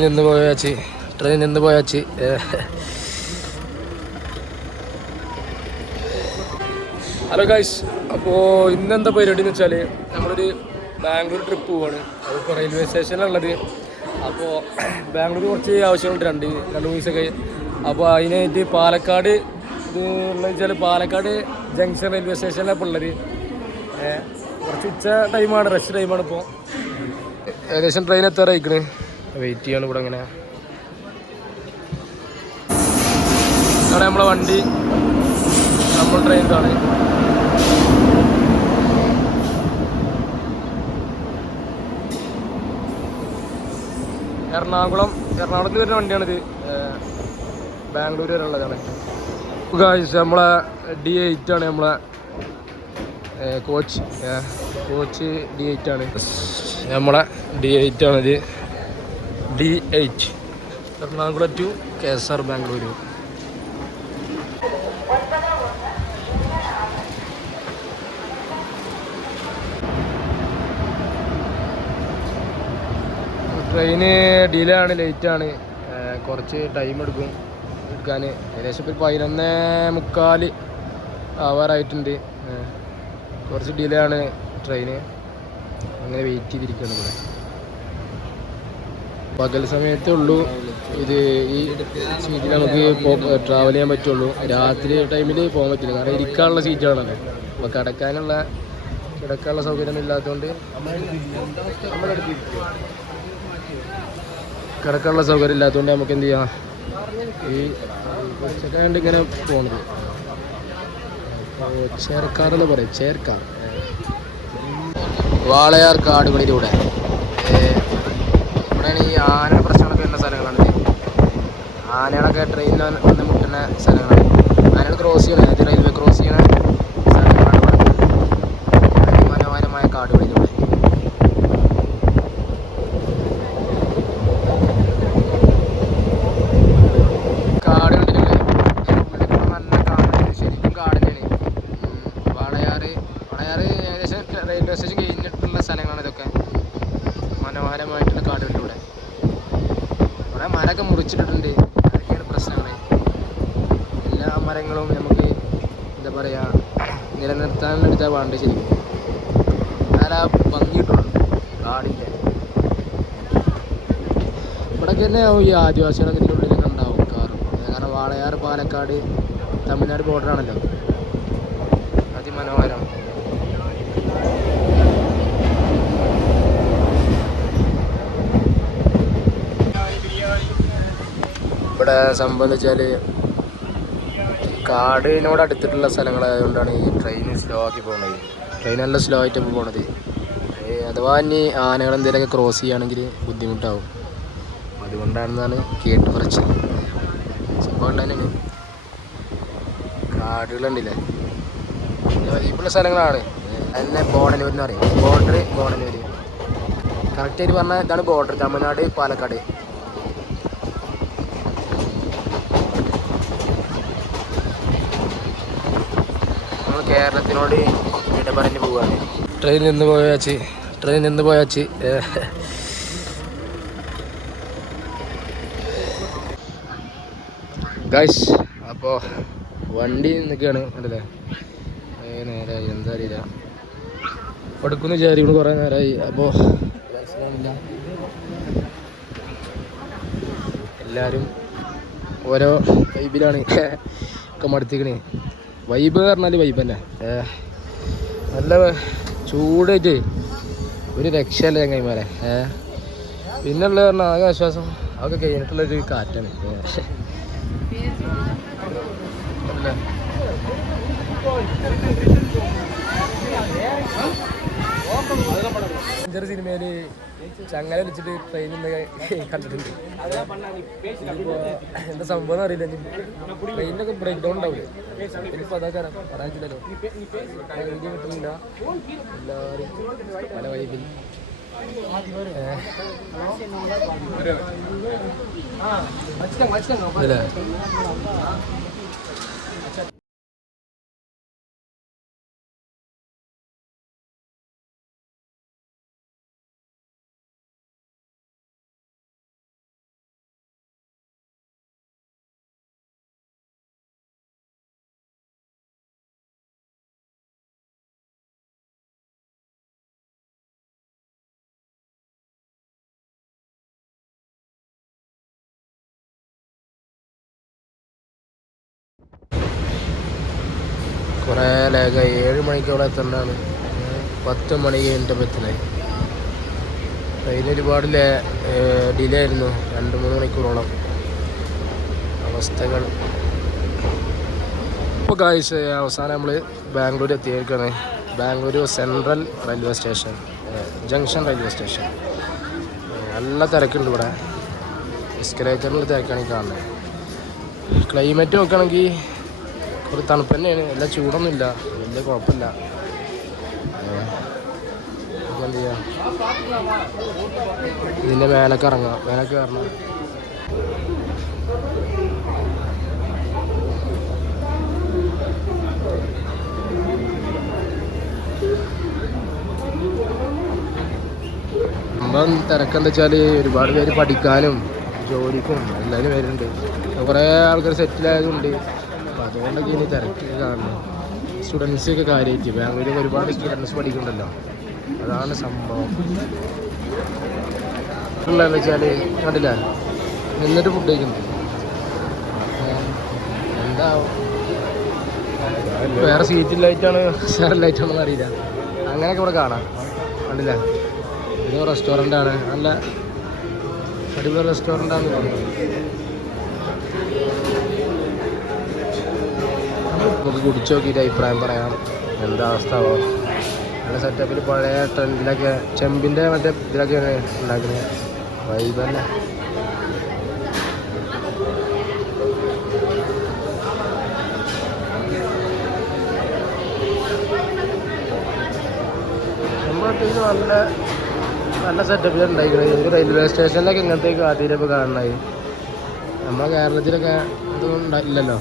Train നിന്ന് പോയാച്ച് hello guys. അപ്പോൾ ഇന്നെന്താ പരിപാടി എന്ന് വെച്ചാൽ നമ്മളൊരു ബാംഗ്ലൂർ ട്രിപ്പ് പോവാണ്. അതിപ്പോൾ റെയിൽവേ സ്റ്റേഷനിലുള്ളത്. അപ്പോൾ ബാംഗ്ലൂർ കുറച്ച് ആവശ്യമുണ്ട്, രണ്ട് ദിവസമൊക്കെ. അപ്പോൾ അതിനായിട്ട് പാലക്കാട് ഇത് ഉള്ളത് വെച്ചാൽ പാലക്കാട് ജംഗ്ഷൻ റെയിൽവേ സ്റ്റേഷനിലാണ് ഇപ്പോൾ ഉള്ളത്. കുറച്ച് ഉച്ച ടൈമാണ്, റഷ് ടൈമാണ്. ഇപ്പോൾ ഏകദേശം ട്രെയിൻ എത്താറായിക്കണ്. വെയിറ്റ് ചെയ്യാണ് ഇവിടെ. ഇങ്ങനെ അവിടെ നമ്മളെ വണ്ടി, നമ്മൾ ട്രെയിൻ കാണേ. എറണാകുളത്ത് വരുന്ന വണ്ടിയാണിത്. ബാംഗ്ലൂർ വരെ ഉള്ളതാണ്. നമ്മളെ D8 ആണ് നമ്മളെ കോച്ച് D8 ആണ്. നമ്മളെ D8 ആണിത്. D8 Ernakulam to KSR Bangalore. Train delay ആണ്, ലേറ്റാണ്. കുറച്ച് ടൈം എടുക്കാൻ. ഏകദേശം ഇപ്പോൾ 11:45 ആവാറായിട്ടുണ്ട്. കുറച്ച് ഡിലേ ആണ് ട്രെയിന്. അങ്ങനെ വെയിറ്റ് ചെയ്തിരിക്കുകയാണ് ഇവിടെ. പകൽ സമയത്തേ ഉള്ളൂ ഇത്, ഈ സീറ്റിൽ നമുക്ക് ട്രാവൽ ചെയ്യാൻ പറ്റുള്ളൂ. രാത്രി ടൈമിൽ പോകാൻ പറ്റില്ല, കാരണം ഇരിക്കാനുള്ള സീറ്റാണല്ലോ. അപ്പോൾ കിടക്കാനുള്ള സൗകര്യം ഇല്ലാത്തതുകൊണ്ട് കിടക്കാനുള്ള സൗകര്യം ഇല്ലാത്തതുകൊണ്ട് നമുക്ക് എന്ത് ചെയ്യാം, ഈ സെക്കൻഡ് ഇങ്ങനെ പോകുന്നത്. ചേർക്കാർ എന്ന് പറയും, ചേർക്കാർ. വാളയാർ കാടുകളിലൂടെ ഇവിടെയാണ് ഈ ആന പ്രശ്നങ്ങളൊക്കെ വരുന്ന സ്ഥലങ്ങളാണ്. ആനകളൊക്കെ ട്രെയിനിൽ വന്ന് മുട്ടുന്ന സ്ഥലങ്ങളാണ്. ആനകൾ ക്രോസ് ചെയ്യണ, അത് റെയിൽവേ ക്രോസ് ചെയ്യണ സ്ഥലങ്ങളാണ് ഇവിടെ. മനോഹരമായ കാടുകളിലൂടെ. റെയിൽവേ സ്റ്റേഷൻ കഴിഞ്ഞിട്ടുള്ള സ്ഥലങ്ങളാണ് ഇതൊക്കെ. മനോഹരമായിട്ടുള്ള കാടുകളിലൂടെ. ഇവിടെ മരമൊക്കെ മുറിച്ചിട്ടിട്ടുണ്ട്. അതൊക്കെയാണ് പ്രശ്നങ്ങൾ. എല്ലാ മരങ്ങളും നമുക്ക് എന്താ പറയുക, നിലനിർത്താനെടുത്താൽ വേണ്ട ശരിക്കും. എന്നാൽ ആ ഭംഗിയിട്ടുള്ളൂ കാടിൻ്റെ. ഇവിടെയൊക്കെ തന്നെ ഈ ആദിവാസികളൊക്കെ ഇതിൻ്റെ ഉള്ളിലൊക്കെ ഉണ്ടാവും കാറും. കാരണം വാളയാർ പാലക്കാട് തമിഴ്നാട് ബോർഡറാണല്ലോ. അതിമനോഹരം. ഇവിടെ സംഭവം എന്ന് വെച്ചാൽ കാടിനോട് അടുത്തിട്ടുള്ള സ്ഥലങ്ങളായതുകൊണ്ടാണ് ഈ ട്രെയിൻ സ്ലോ ആക്കി പോകുന്നത്. ട്രെയിൻ നല്ല സ്ലോ ആയിട്ട് പോകുന്നത്. അഥവാ ഇനി ആനകൾ എന്തെങ്കിലുമൊക്കെ ക്രോസ് ചെയ്യുകയാണെങ്കിൽ ബുദ്ധിമുട്ടാവും. അതുകൊണ്ടാണെന്നാണ് കേട്ട് പറച്ചത്. സംഭവം തന്നെയാണ്. കാടുകളുണ്ടല്ലേ, വൈബുള്ള സ്ഥലങ്ങളാണ്. അതിനെ ബോർഡനൂർ എന്ന് പറയും. ബോർഡനൂർ കറക്റ്റായിട്ട് പറഞ്ഞാൽ ഇതാണ് ബോർഡർ, തമിഴ്നാട് പാലക്കാട്. നമ്മൾ കേരളത്തിനോട് ഇട പറഞ്ഞ് പോവുകയാണ്. ട്രെയിൻ നിന്ന് പോയാച്ച് ഗൈസ്. അപ്പോൾ വണ്ടി നിൽക്കുകയാണ് അല്ലേ. നേരമായി, എന്താ അറിയില്ല, എടുക്കുന്നു വിചാരിക്കുന്നു. കുറേ നേരമായി. അപ്പോൾ മനസ്സിലാവില്ല, എല്ലാവരും ഓരോ വൈബിലാണ്. ഒക്കെ മടുത്തിക്കണേ. വൈബ് പറഞ്ഞാൽ വൈബ് തന്നെ. നല്ല ചൂടായിട്ട് ഒരു രക്ഷയല്ല ചങ്ങായിമാരെ. പിന്നെയുള്ള പറഞ്ഞാൽ ആകെ ആശ്വാസം അതൊക്കെ കഴിഞ്ഞിട്ടുള്ളൊരു കാറ്റാണ് അല്ലേ. സിനിമയിൽ ചങ്ങല വെച്ചിട്ട് ട്രെയിനിൽ കണ്ടിട്ടുണ്ട്. എന്താ സംഭവം അറിയില്ല. ട്രെയിനിലൊക്കെ ബ്രേക്ക് ഡൗൺ ഉണ്ടാവില്ലേ. ഇനിയിപ്പോൾ അതൊക്കെ പറയാനില്ലല്ലോ. വീഡിയോ കിട്ടുന്നില്ല. എല്ലാവരും പല വൈബിൽ അല്ലേ. കുറേ ലേഖായി 7 മണിക്ക് അവിടെ എത്തേണ്ടതാണ്. 10 മണി കഴിഞ്ഞിട്ട് എത്തണേ. ട്രെയിൻ ഒരുപാട് ഡിലേ ആയിരുന്നു, 2-3 മണിക്കൂറോളം. അവസ്ഥകൾ. ഇപ്പോൾ ഗായ്സ് അവസാനം നമ്മൾ ബാംഗ്ലൂർ എത്തിയേക്കാണ്. Bangalore central railway station, junction railway station. നല്ല തിരക്കുണ്ട് ഇവിടെ. എസ്കലേറ്ററിൽ തിരക്കാണ് ഈ കാണുന്നത്. ക്ലൈമറ്റ് നോക്കുകയാണെങ്കിൽ ഒരു തണുപ്പ് തന്നെയാണ്, നല്ല ചൂടൊന്നുമില്ല, വലിയ കുഴപ്പമില്ല. എന്ത് ചെയ്യാം, ഇതിൻ്റെ മേലൊക്കെ ഇറങ്ങാം, മേലൊക്കെ കയറണം. സംഭവം തിരക്കെന്താ വെച്ചാൽ ഒരുപാട് പേര് പഠിക്കാനും ജോലിക്കും എല്ലാവരും വരുന്നുണ്ട്. കുറേ ആൾക്കാർ സെറ്റിലായതുകൊണ്ട് അപ്പോൾ അതുകൊണ്ടൊക്കെ ഇനി തിരക്ക് കാണുന്നത്. സ്റ്റുഡൻസൊക്കെ കാര്യമായിട്ട് ബാംഗ്ലൂരിൽ ഒരുപാട് സ്റ്റുഡൻസ് പഠിക്കുന്നുണ്ടല്ലോ, അതാണ് സംഭവം. ഉള്ളതെന്ന് വെച്ചാൽ കണ്ടില്ല, നിന്നിട്ട് ഫുഡ് കഴിക്കുന്നുണ്ട്. എന്താ വേറെ സീറ്റിലായിട്ടാണ് ഷെയറിലായിട്ടാണെന്ന് അറിയില്ല, അങ്ങനെയൊക്കെ ഇവിടെ കാണാം. കണ്ടില്ല, ഇത് റെസ്റ്റോറൻ്റാണ്, നല്ല അടിപൊളി റെസ്റ്റോറൻ്റാണെന്ന് തോന്നുന്നത്. നമുക്ക് കുടിച്ച് നോക്കിയിട്ട് അഭിപ്രായം പറയാം, എന്താ അവസ്ഥ ആവും. നല്ല സെറ്റപ്പിൽ പഴയ ട്രെൻഡിലൊക്കെ ചെമ്പിൻ്റെ മറ്റേ ഇതിലൊക്കെയാണ് ഉണ്ടാക്കുന്നത്. വൈബ് തന്നെ. നമ്മളൊക്കെ നല്ല നല്ല സെറ്റപ്പിലാണ് ഉണ്ടായിരിക്കുന്നത്. ഒരു റെയിൽവേ സ്റ്റേഷനിലൊക്കെ ഇങ്ങനത്തേക്ക് ആദ്യമൊക്കെ കാണണമായി. നമ്മളെ കേരളത്തിലൊക്കെ ഇതൊന്നും ഇല്ലല്ലോ,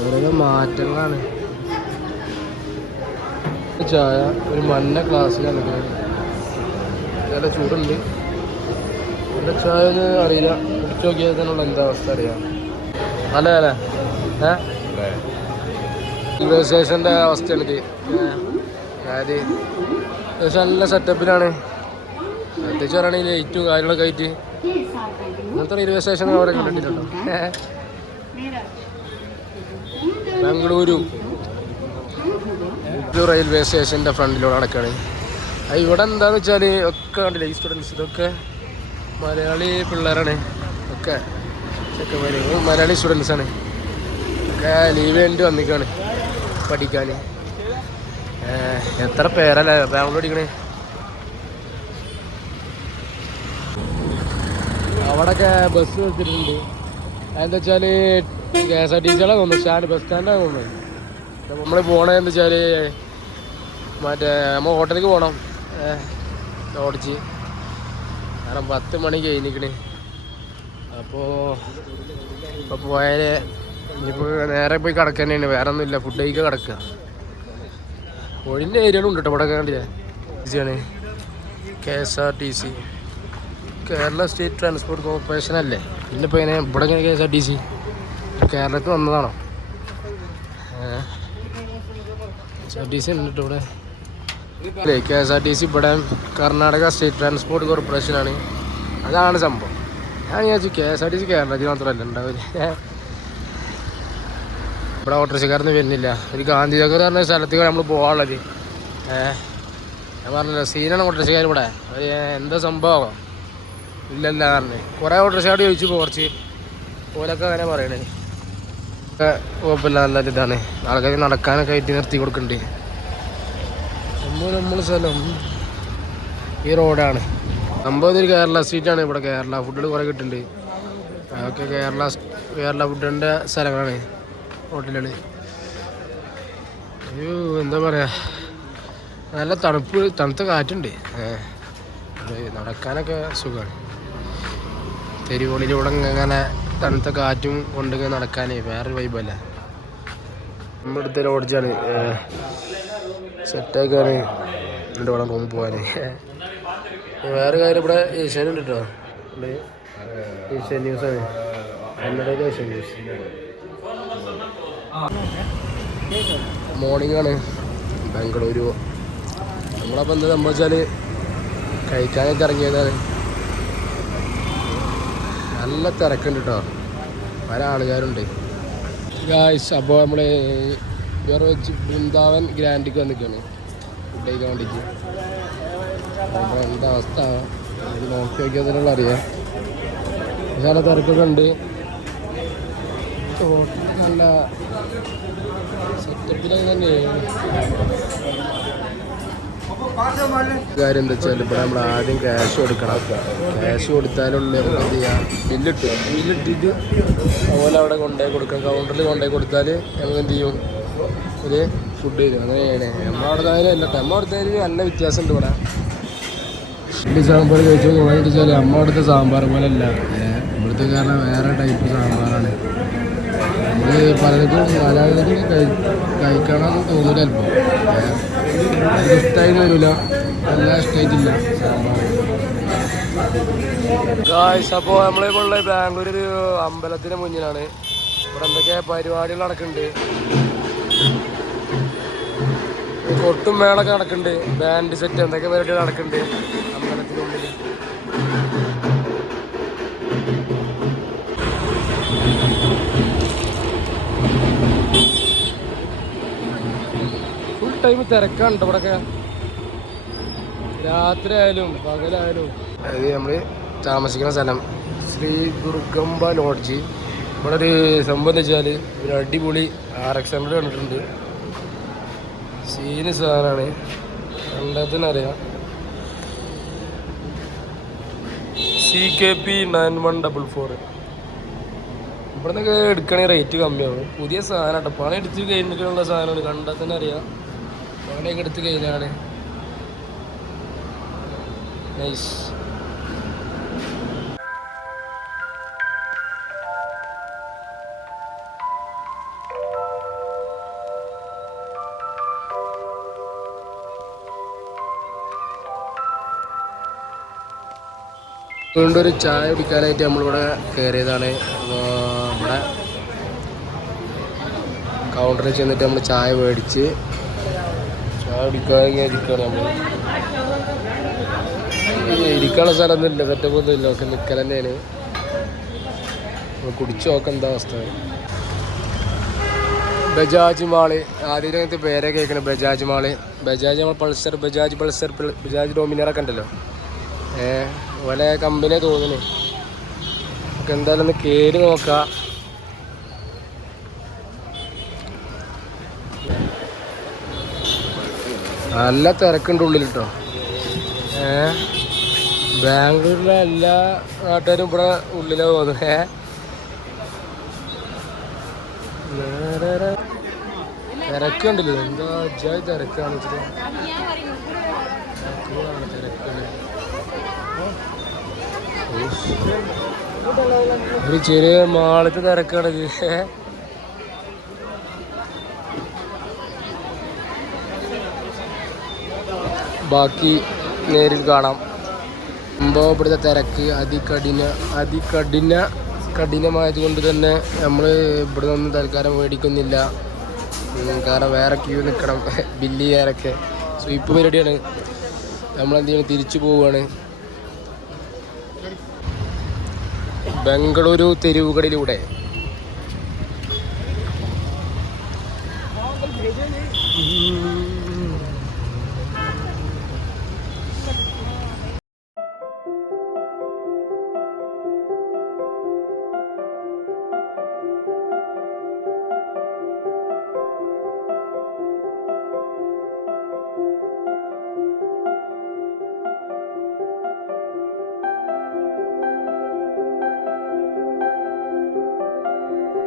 ഓരോരോ മാറ്റങ്ങളാണ്. ചായ ഒരു മഞ്ഞ ഗ്ലാസ്സിലാണ് നല്ല ചൂടുണ്ട്. നല്ല ചായ ഒന്നും അറിയില്ല, കുടിച്ച് നോക്കിയാൽ തന്നെയുള്ള എന്താ അവസ്ഥ അറിയാം. അല്ലേ അല്ലേ റെയിൽവേ സ്റ്റേഷൻ്റെ അവസ്ഥയാണിത്. അതായത് നല്ല സെറ്റപ്പിലാണ്. പ്രത്യേകിച്ച് പറയുകയാണെങ്കിൽ ലൈറ്റും കാര്യങ്ങളൊക്കെ ആയിട്ട് ഇങ്ങനത്തെ റെയിൽവേ സ്റ്റേഷൻ അവിടെ കണ്ടിട്ടുണ്ടോ? ബാംഗ്ലൂരു റെയിൽവേ സ്റ്റേഷൻ്റെ ഫ്രണ്ടിലൂടെ നടക്കുകയാണ്. ഇവിടെ എന്താണെന്ന് വെച്ചാൽ ഒക്കെ കണ്ടില്ല, ഈ സ്റ്റുഡൻസ് ഇതൊക്കെ മലയാളി പിള്ളേരാണ്, ഒക്കെ ചെക്കന്മാർ മലയാളി സ്റ്റുഡൻസാണ്. ഒക്കെ ലീവ് കഴിഞ്ഞിട്ട് വന്നിക്കാണ് പഠിക്കാൻ. എത്ര പേരല്ലേ ബാംഗ്ലൂർ പഠിക്കണേ. അവിടെയൊക്കെ ബസ് വെച്ചിട്ടുണ്ട്. അതെന്താ വെച്ചാൽ KSRTC തോന്നുന്നു, ബസ് സ്റ്റാൻഡാണ് തോന്നുന്നത്. നമ്മൾ പോകണതെന്ന് വെച്ചാൽ മറ്റേ നമ്മൾ ഹോട്ടലിലേക്ക് പോകണം, ലോഡ്ജ്. കാരണം 10 മണി കഴിഞ്ഞിക്കണ്. അപ്പോൾ പോയാൽ ഇനിയിപ്പോൾ നേരെ പോയി കിടക്കുക തന്നെയാണ്, വേറെ ഒന്നുമില്ല. ഫുഡ് കഴിക്കുക, കിടക്കുക. ഒഴിഞ്ഞ ഏരിയകളും ഉണ്ട് കേട്ടോ ഇവിടെ. കണ്ടില്ലേ, ഈസിയാണ്. KSRTC Kerala state transport corporation അല്ലേ. പിന്നിപ്പോൾ ഇങ്ങനെ ഇവിടെ ഇങ്ങനെ KSRTC കേരളത്തിൽ വന്നതാണോ? KSRTC ഉണ്ട് കേട്ടോ ഇവിടെ. KSRTC ഇവിടെ കർണാടക സ്റ്റേറ്റ് ട്രാൻസ്പോർട്ട് കോർപ്പറേഷനാണ്. അതാണ് സംഭവം. ഞാൻ വിചാരിച്ചു KSRTC കേരളത്തിൽ മാത്രമല്ല ഉണ്ടാവില്ല. ഇവിടെ ഓട്ടോറിക്ഷക്കാരൊന്നും വരുന്നില്ല. ഒരു ഗാന്ധിനഗർ പറഞ്ഞ സ്ഥലത്തേക്ക് നമ്മൾ പോകാനുള്ളത്. ഞാൻ പറഞ്ഞല്ലോ, സീനാണ് ഓട്ടോറിക്ഷക്കാർ ഇവിടെ. എന്താ സംഭവം ഇല്ലല്ല പറഞ്ഞ് കുറേ ഓട്ടോറിക്ഷക്കാർ ചോദിച്ചു കുറച്ച് ഓലൊക്കെ അങ്ങനെ പറയണേ. കുഴപ്പമില്ല, നല്ല ഇതാണ്. ആൾക്കാർ നടക്കാനൊക്കെ ആയിട്ട് നിർത്തി കൊടുക്കുന്നുണ്ട്. നമ്മൾ സ്ഥലം ഈ റോഡാണ്. സംഭവം ഒരു കേരള സ്ട്രീറ്റാണ്. ഇവിടെ കേരള ഫുഡുകൾ കുറേ കിട്ടുന്നുണ്ട്. അതൊക്കെ കേരള ഫുഡിൻ്റെ സ്ഥലങ്ങളാണ്, ഹോട്ടലുകൾ. ഒരു എന്താ പറയുക, നല്ല തണുത്ത കാറ്റുണ്ട്. നടക്കാനൊക്കെ സുഖമാണ്. തെരുവുകളിലൂടെ ഇങ്ങനെ തണുത്ത കാറ്റും കൊണ്ട് നടക്കാനേ വേറൊരു വൈബല്ല. നമ്മുടെ അടുത്ത ലോഡ്ജാണ്, സെറ്റാക്കാണ്. എന്നിട്ട് വേണം റൂമിൽ പോകാൻ. വേറെ കാര്യം ഇവിടെ ഏഷ്യാനുണ്ട് കേട്ടോ. ഏഷ്യൻ ന്യൂസാണ്, കന്നഡയിൽ ഏഷ്യൻ ന്യൂസ്. മോർണിംഗ് ആണ് ബാംഗ്ലൂരു. നമ്മളപ്പോൾ എന്താ സംഭവിച്ചാൽ കഴിക്കാനായിട്ട് ഇറങ്ങിയതാണ്. നല്ല തിരക്കുണ്ട് കേട്ടോ, പല ആൾക്കാരുണ്ട് ഗായ്സ്. അപ്പോൾ നമ്മൾ വേറെ വെച്ച് വൃന്ദാവൻ ഗ്രാൻഡിക്ക് വന്നിക്കാണ് ഫുഡ് കഴിക്കാൻ വേണ്ടിയിട്ട്. അപ്പോൾ എന്താ അവസ്ഥ അത് നോക്കി നോക്കിയതിനുള്ള അറിയാം. ചില തിരക്കൊക്കെ ഉണ്ട്. നല്ല സെറ്റപ്പിലൊക്കെ തന്നെയാണ്. കാര്യം എന്താ വെച്ചാൽ ഇവിടെ നമ്മൾ ആദ്യം ക്യാഷ് കൊടുക്കണം. ക്യാഷ് കൊടുത്താലുള്ള നമുക്ക് എന്ത് ചെയ്യാം, ബില്ലിട്ടിട്ട് അതുപോലെ അവിടെ കൊണ്ടുപോയി കൊടുക്കാം. കൗണ്ടറിൽ കൊണ്ടുപോയി കൊടുത്താൽ നമുക്ക് എന്ത് ചെയ്യും, ഒരു ഫുഡ് തരും. അങ്ങനെയാണ് നമ്മളവിടെ അല്ല കേട്ടോ. അമ്മ അവിടുത്തെ നല്ല വ്യത്യാസമുണ്ട് ഇവിടെ. ഇഡ്ഡലി സാമ്പാർ കഴിച്ചു പോകാൻ വെച്ചാൽ അമ്മ അവിടുത്തെ സാമ്പാർ പോലെ അല്ല. ഇവിടുത്തെ കാരണം വേറെ ടൈപ്പ് സാമ്പാറാണ്. നമ്മൾ പലർക്കും മലയാളത്തിൽ കഴിക്കണമെന്ന് തോന്നില്ല. ചിലപ്പോൾ ഇഷ്ടമായിട്ട് വരില്ല, നല്ല ഇഷ്ടമായിട്ടില്ല സാമ്പാർ. അപ്പോൾ നമ്മളിപ്പോൾ ഉള്ള ബാംഗ്ലൂർ ഒരു അമ്പലത്തിന് മുന്നിലാണ്. ഇവിടെ എന്തൊക്കെ പരിപാടികൾ നടക്കുന്നുണ്ട്. കൊട്ടും മേളൊക്കെ നടക്കുന്നുണ്ട്, ബാൻഡ് സെറ്റ് എന്തൊക്കെ പരിപാടികൾ നടക്കുന്നുണ്ട് അമ്പലത്തിനുള്ളിൽ. ഫുൾ ടൈം തിരക്കാണ് ഇവിടെയൊക്കെ, രാത്രി ആയാലും പകലായാലും. അതായത് നമ്മൾ താമസിക്കുന്ന സ്ഥലം ശ്രീ ദുർഗംബ ലോഡ്ജ്. ഇവിടെ ഒരു സംഭവം എന്ന് വെച്ചാൽ ഒരു അടിപൊളി RX 100 കണ്ടിട്ടുണ്ട്. സീന് സാധനമാണ്, കണ്ടതിനറിയാം. CKP 9144. ഇവിടെ നിന്നൊക്കെ എടുക്കണമെങ്കിൽ റേറ്റ് കമ്മിയാവും. പുതിയ സാധനം കേട്ടോ, പണി എടുത്ത് കഴിഞ്ഞിട്ടുള്ള സാധനമാണ്, കണ്ടാൽ തന്നെ അറിയാം. പണിയൊക്കെ എടുത്ത് കഴിഞ്ഞാണ്. നൈസ്. വീണ്ടും ഒരു ചായ കുടിക്കാനായിട്ട് നമ്മളിവിടെ കയറിയതാണ്. അപ്പോൾ ഇവിടെ കൗണ്ടറിൽ ചെന്നിട്ട് നമ്മൾ ചായ മേടിച്ച് ചായ കുടിക്കാൻ ഇരിക്കുകയാണ്. നമ്മൾ ഇരിക്കാനുള്ള സ്ഥലമൊന്നും ഇല്ല, സെറ്റപ്പ് ഒന്നും ഇല്ല, ഒക്കെ നിൽക്കൽ തന്നെയാണ്. കുടിച്ചു നോക്കാം എന്താ അവസ്ഥ. ബജാജ് മാള്, ആദ്യത്തെ പേരെ കേൾക്കണം. ബജാജ് മാള്, ബജാജ് നമ്മൾ പൾസർ, ബജാജ് പൾസർ, ബജാജ് ഡോമിനറൊക്കെ ഉണ്ടല്ലോ, ഓലെ കമ്പനിയെ തോന്നുന്നു. നമുക്ക് എന്തായാലും ഒന്ന് കയറി നോക്കാം. നല്ല തിരക്കുണ്ട് ഉള്ളിൽ കേട്ടോ. ബാംഗ്ലൂരിലെ എല്ലാ നാട്ടുകാരും ഇവിടെ ഉള്ളിലാണ് പോകുന്നത്. തിരക്കുണ്ടല്ലോ, എന്താ ജായി തിരക്കാണ് വെച്ചിട്ട്. തിരക്കാണ്. ഒരു ചെറിയ മാളത്തെ തിരക്കാണ് ഇത്. ബാക്കി നേരിൽ കാണാം. സംഭവം ഇവിടുത്തെ തിരക്ക് കഠിനമായത് കൊണ്ട് തന്നെ നമ്മൾ ഇവിടെ നിന്നും തൽക്കാലം മേടിക്കുന്നില്ല. കാരണം വേറെ ക്യൂ നിൽക്കണം ബില്ല് ചെയ്യാനൊക്കെ. സ്വീപ്പ് പരിപാടിയാണ്. നമ്മളെന്ത് ചെയ്യണം, തിരിച്ചു പോവുകയാണ്. ബംഗളൂരു തെരുവുകളിലൂടെ.